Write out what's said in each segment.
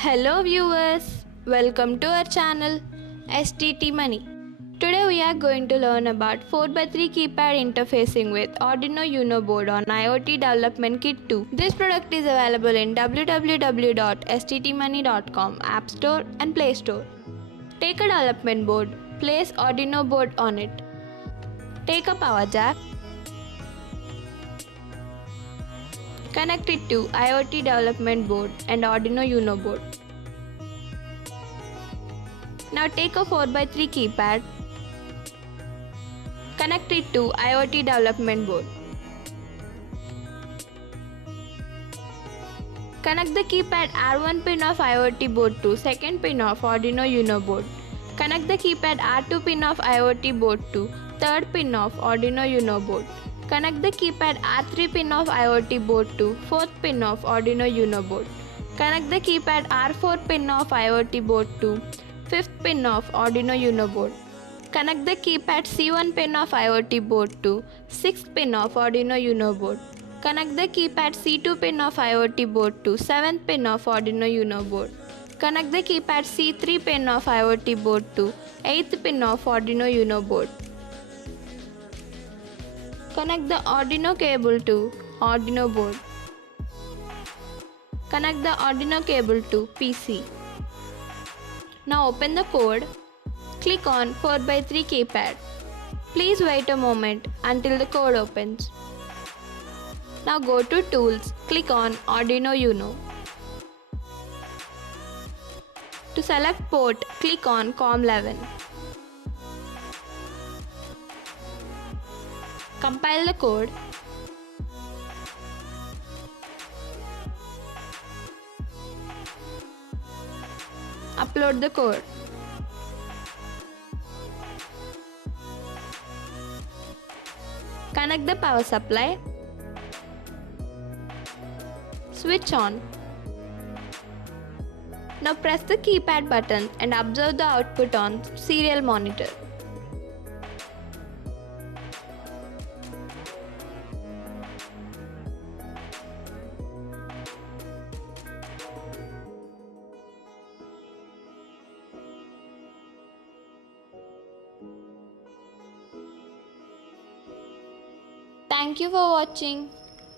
Hello viewers, welcome to our channel STT Money. Today we are going to learn about 4x3 keypad interfacing with Arduino Uno board on IoT Development Kit 2. This product is available in www.sttmoney.com App Store and Play Store. Take a development board, place Arduino board on it. Take a power jack. Connect it to IoT development board and Arduino Uno board. Now take a 4x3 keypad. Connect it to IoT development board. Connect the keypad R1 pin of IoT board to second pin of Arduino Uno board. Connect the keypad R2 pin of IoT board to third pin of Arduino Uno board. Connect the keypad R3 pin of IoT board to fourth pin of Arduino Uno board. Connect the keypad R4 pin of IoT board to fifth pin of Arduino Uno board. Connect the keypad C1 pin of IoT board to sixth pin of Arduino Uno board. Connect the keypad C2 pin of IoT board to seventh pin of Arduino Uno board. Connect the keypad C3 pin of IoT board to eighth pin of Arduino Uno board. Connect the Arduino cable to Arduino board. Connect the Arduino cable to PC. Now open the code. Click on 4x3 keypad. Please wait a moment until the code opens. Now go to Tools. Click on Arduino Uno. To select port, click on COM11. Compile the code. Upload the code. Connect the power supply. Switch on. Now press the keypad button and observe the output on serial monitor. Thank you for watching.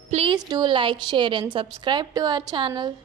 Please do like, share and subscribe to our channel.